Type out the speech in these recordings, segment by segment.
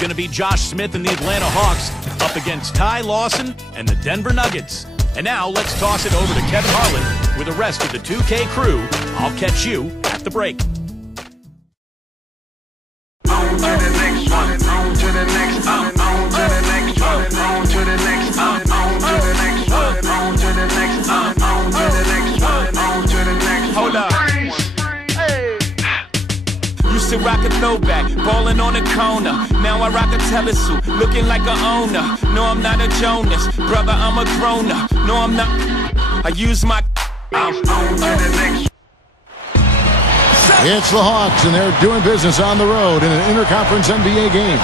going to be Josh Smith and the Atlanta Hawks up against Ty Lawson and the Denver Nuggets. And now let's toss it over to Kevin Harlan with the rest of the 2K crew. I'll catch you at the break. On to the next one, on to the next one, on to the next one, on to the next one, on to the next one, on to the next one, on to the next one, on to the next one. Hold up. Used to rock a throwback, ballin' on a corner. Now I rock a telesuit, looking like a owner. No, I'm not a Jonas, brother, I'm a grown-up. No, I'm not. I use my. On to the next. It's the Hawks, and they're doing business on the road in an interconference NBA game.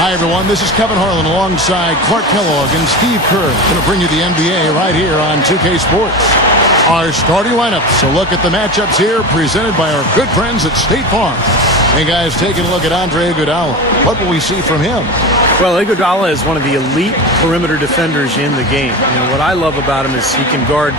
Hi, everyone. This is Kevin Harlan alongside Clark Kellogg and Steve Kerr. Going to bring you the NBA right here on 2K Sports. Our starting lineups. A look at the matchups here presented by our good friends at State Farm. Hey, guys, taking a look at Andre Iguodala. What will we see from him? Well, Iguodala is one of the elite perimeter defenders in the game. You know, what I love about him is he can guard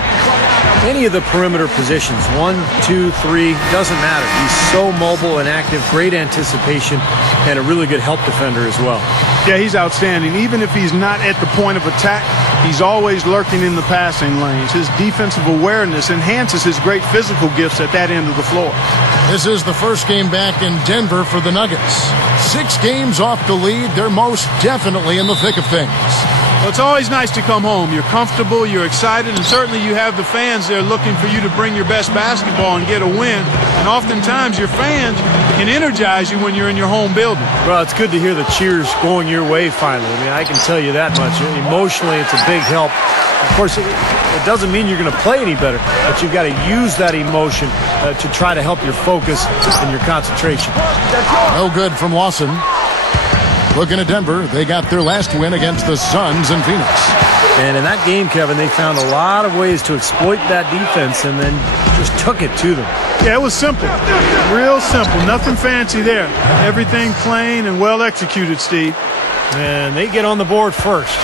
any of the perimeter positions. 1, 2, 3, doesn't matter. He's so mobile and active, great anticipation, and a really good help defender as well. Yeah, he's outstanding. Even if he's not at the point of attack, he's always lurking in the passing lanes. His defensive awareness enhances his great physical gifts at that end of the floor. This is the first game back in Denver for the Nuggets. 6 games off the lead. They're most definitely in the thick of things. Well, it's always nice to come home. You're comfortable, you're excited, and certainly you have the fans there looking for you to bring your best basketball and get a win. And oftentimes your fans can energize you when you're in your home building. Well, it's good to hear the cheers going your way finally. I mean, I can tell you that much. Emotionally, it's a big help. Of course, it doesn't mean you're going to play any better, but you've got to use that emotion to try to help your focus and your concentration. No good from Lawson. Looking at Denver, they got their last win against the Suns in Phoenix. And in that game, Kevin, they found a lot of ways to exploit that defense and then just took it to them. Yeah, it was simple. Real simple. Nothing fancy there. Everything plain and well executed, Steve. And they get on the board first.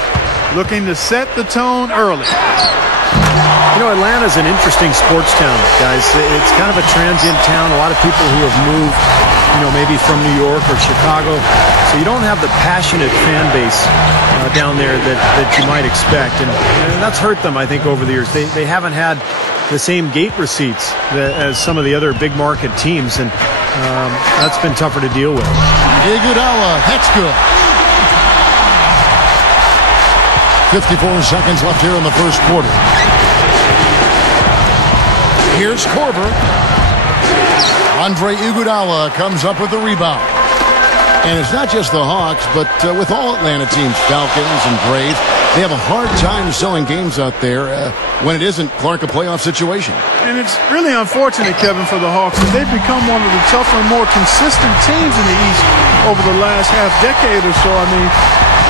Looking to set the tone early. You know, Atlanta's an interesting sports town, guys. It's kind of a transient town. A lot of people who have moved, you know, maybe from New York or Chicago. So you don't have the passionate fan base down there that you might expect. And that's hurt them, I think, over the years. They haven't had the same gate receipts as some of the other big market teams. And that's been tougher to deal with. Iguodala, that's good. 54 seconds left here in the first quarter. Here's Korver. Andre Iguodala comes up with the rebound. And it's not just the Hawks, but with all Atlanta teams, Falcons and Braves, they have a hard time selling games out there when it isn't, Clark, a playoff situation. And it's really unfortunate, Kevin, for the Hawks, that they've become one of the tougher and more consistent teams in the East over the last half-decade or so. I mean,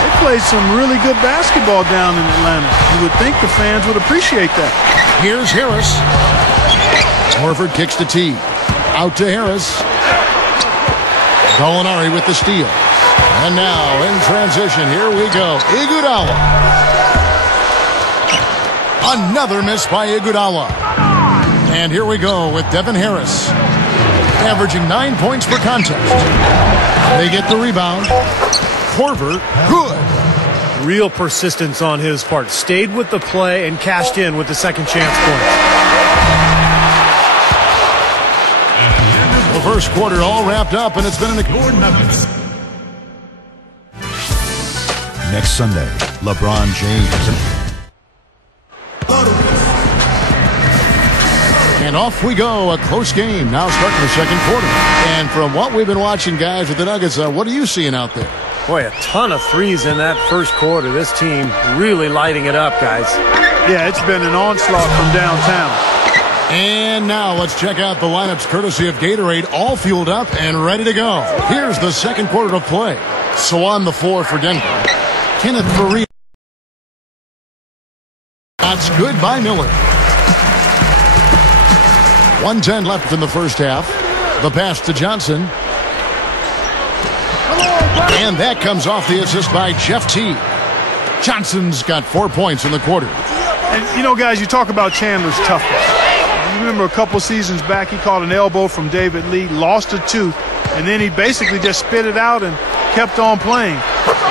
they played some really good basketball down in Atlanta. You would think the fans would appreciate that. Here's Harris. Horford kicks the tee. Out to Harris. Gallinari with the steal. And now in transition, here we go. Iguodala. Another miss by Iguodala. And here we go with Devin Harris. Averaging 9 points per contest. They get the rebound. Korver, good. Real persistence on his part. Stayed with the play and cashed in with the second chance point. The first quarter all wrapped up, and it's been an Your Nuggets. Next Sunday, LeBron James. And off we go, a close game now starting the second quarter. And from what we've been watching, guys, with the Nuggets, what are you seeing out there? Boy, a ton of threes in that first quarter. This team really lighting it up, guys. Yeah, it's been an onslaught from downtown. And now let's check out the lineups courtesy of Gatorade, all fueled up and ready to go. Here's the second quarter of play. So on the floor for Denver, Kenneth Faried. That's good by Miller. 1:10 left in the first half. The pass to Johnson. And that comes off the assist by Jeff Teague. Johnson's got 4 points in the quarter. And, you know, guys, you talk about Chandler's toughness. You remember a couple seasons back, he caught an elbow from David Lee, lost a tooth, and then he basically just spit it out and kept on playing.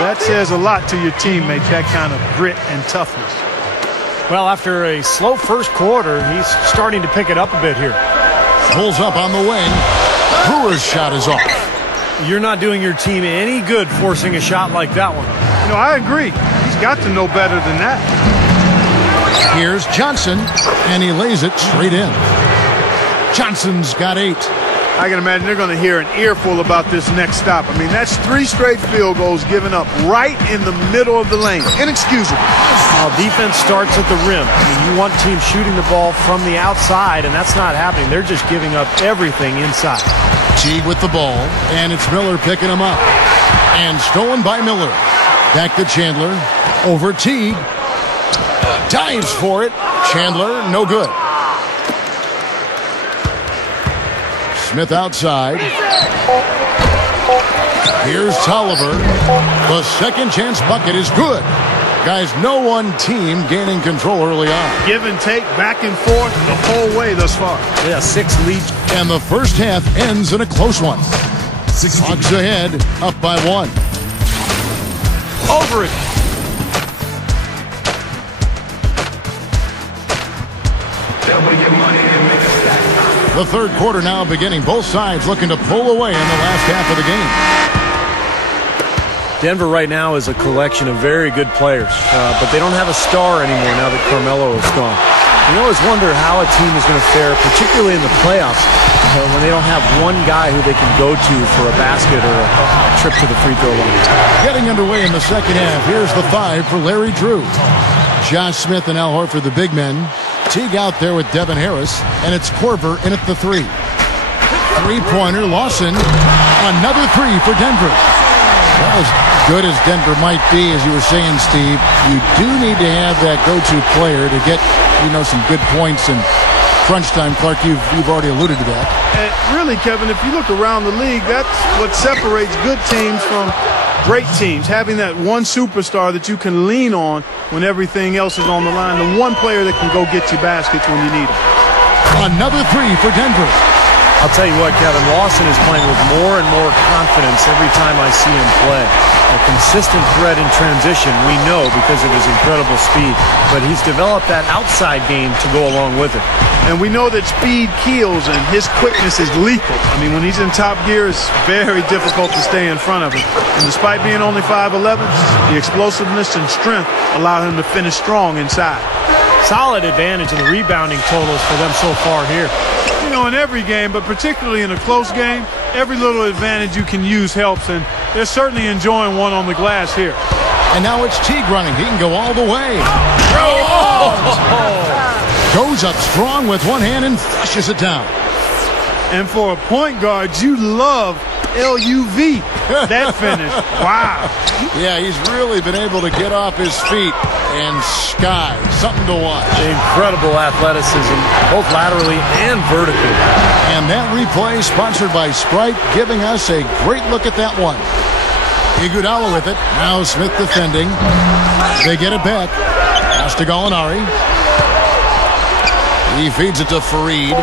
That says a lot to your teammates, that kind of grit and toughness. Well, after a slow first quarter, he's starting to pick it up a bit here. Pulls up on the wing. Brewer's shot is off. You're not doing your team any good forcing a shot like that one. You know, I agree. He's got to know better than that. Here's Johnson, and he lays it straight in. Johnson's got 8. I can imagine they're going to hear an earful about this next stop. I mean, that's 3 straight field goals given up right in the middle of the lane. Inexcusable. Now, defense starts at the rim. I mean, you want teams shooting the ball from the outside, and that's not happening. They're just giving up everything inside. Teague with the ball, and it's Miller picking him up. And stolen by Miller. Back to Chandler. Over Teague. Dives for it. Chandler, no good. Smith outside. Here's Tolliver. The second chance bucket is good. Guys, no one team gaining control early on. Give and take, back and forth the whole way thus far. Yeah, 6 lead. And the first half ends in a close one. Hawks ahead, up by 1. Over it. The third quarter now beginning. Both sides looking to pull away in the last half of the game. Denver right now is a collection of very good players, but they don't have a star anymore now that Carmelo is gone. You always wonder how a team is going to fare, particularly in the playoffs, when they don't have one guy who they can go to for a basket or a trip to the free throw line. Getting underway in the second half. Here's the 5 for Larry Drew. Josh Smith and Al Horford, the big men. Teague out there with Devin Harris, and it's Korver in at the 3. Three-pointer, Lawson. Another 3 for Denver. Well, as good as Denver might be, as you were saying, Steve, you do need to have that go-to player to get, some good points and crunch time. Clark, you've already alluded to that. And really, Kevin, if you look around the league, that's what separates good teams from great teams. Having that one superstar that you can lean on when everything else is on the line. The one player that can go get you baskets when you need them. Another 3 for Denver. I'll tell you what, Kevin, Lawson is playing with more and more confidence every time I see him play. A consistent threat in transition, we know, because of his incredible speed. But he's developed that outside game to go along with it. And we know that speed kills, and his quickness is lethal. I mean, when he's in top gear, it's very difficult to stay in front of him. And despite being only 5'11", the explosiveness and strength allow him to finish strong inside. Solid advantage in the rebounding totals for them so far here. In every game, but particularly in a close game, every little advantage you can use helps, and they're certainly enjoying one on the glass here. And now it's Teague running. He can go all the way. Goes up strong with one hand and flushes it down. And for a point guard, you love LUV, that finish. Wow. Yeah, he's really been able to get off his feet and sky. Something to watch. Incredible athleticism, both laterally and vertically. And that replay sponsored by Sprite, giving us a great look at that one. Iguodala with it. Now Smith defending. They get it back. Pass to Gallinari. He feeds it to Fareed.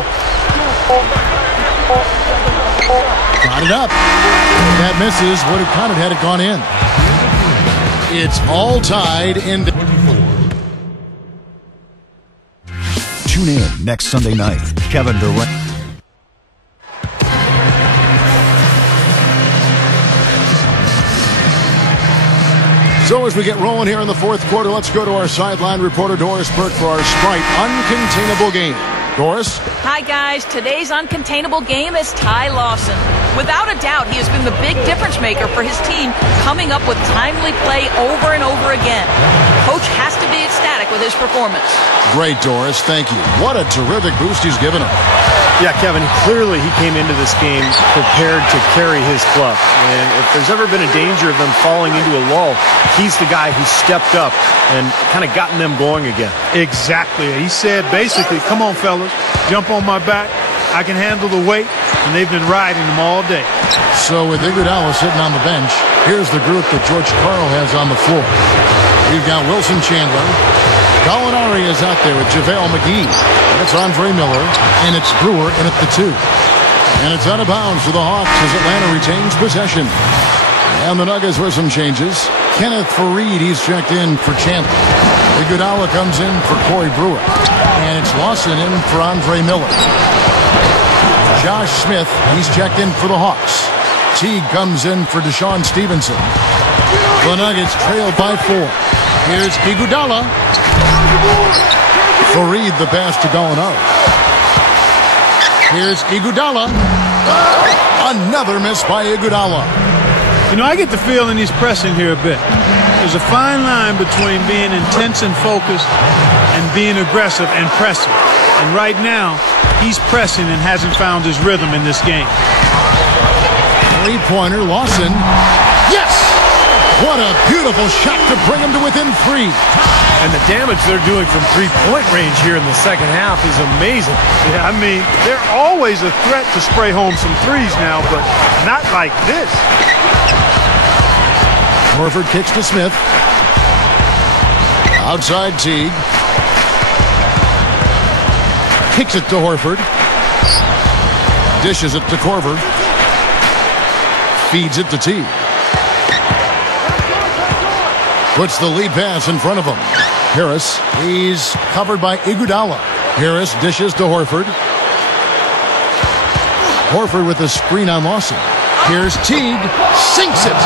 Got it up. That misses. Would have counted had it gone in. It's all tied in. Tune in next Sunday night. Kevin Durant. So as we get rolling here in the fourth quarter, let's go to our sideline reporter Doris Burke for our Sprite Uncontainable Game. Doris? Hi, guys. Today's uncontainable game is Ty Lawson. Without a doubt, he has been the big difference maker for his team, coming up with timely play over and over again. Coach has to be ecstatic with his performance. Great, Doris. Thank you. What a terrific boost he's given him. Yeah, Kevin, clearly he came into this game prepared to carry his club. And if there's ever been a danger of them falling into a lull, he's the guy who stepped up and kind of gotten them going again. Exactly. He said basically, come on, fellas, jump on my back. I can handle the weight, and they've been riding him all day. So with Iguodala sitting on the bench, here's the group that George Karl has on the floor. We've got Wilson Chandler. Gallinari is out there with JaVale McGee. That's Andre Miller, and it's Brewer in at the 2. And it's out of bounds for the Hawks as Atlanta retains possession. And the Nuggets with some changes. Kenneth Faried, he's checked in for Chandler. Iguodala comes in for Corey Brewer. And it's Lawson in for Andre Miller. Josh Smith, he's checked in for the Hawks. Teague comes in for Deshaun Stevenson. The Nuggets trail by 4. Here's Iguodala. Faried the pass to Gallinari. Here's Iguodala. Another miss by Iguodala. You know, I get the feeling he's pressing here a bit. There's a fine line between being intense and focused and being aggressive and pressing. And right now, he's pressing and hasn't found his rhythm in this game. Three-pointer, Lawson. Yes! What a beautiful shot to bring him to within 3. And the damage they're doing from three-point range here in the second half is amazing. Yeah, I mean, they're always a threat to spray home some threes now, but not like this. Horford kicks to Smith. Outside Teague. Kicks it to Horford. Dishes it to Korver. Feeds it to Teague. Puts the lead pass in front of him. Harris, he's covered by Iguodala. Harris dishes to Horford. Horford with a screen on Lawson. Here's Teague, sinks it.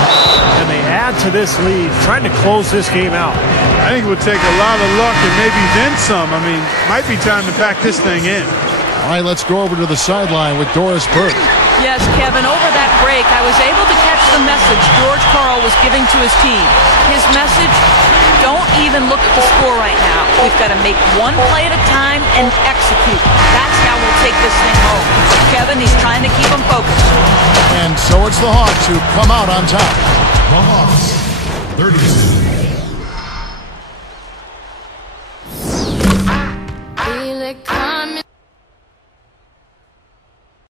And they add to this lead, trying to close this game out. I think it would take a lot of luck and maybe then some. I mean, might be time to pack this thing in. All right, let's go over to the sideline with Doris Burke. Yes, Kevin, over that break, I was able to catch the message George Karl was giving to his team. His message, don't even look at the score right now. We've got to make one play at a time and execute. That's how we'll take this thing home. Kevin, he's trying to keep them focused. And so it's the Hawks who come out on top. The Hawks, 36.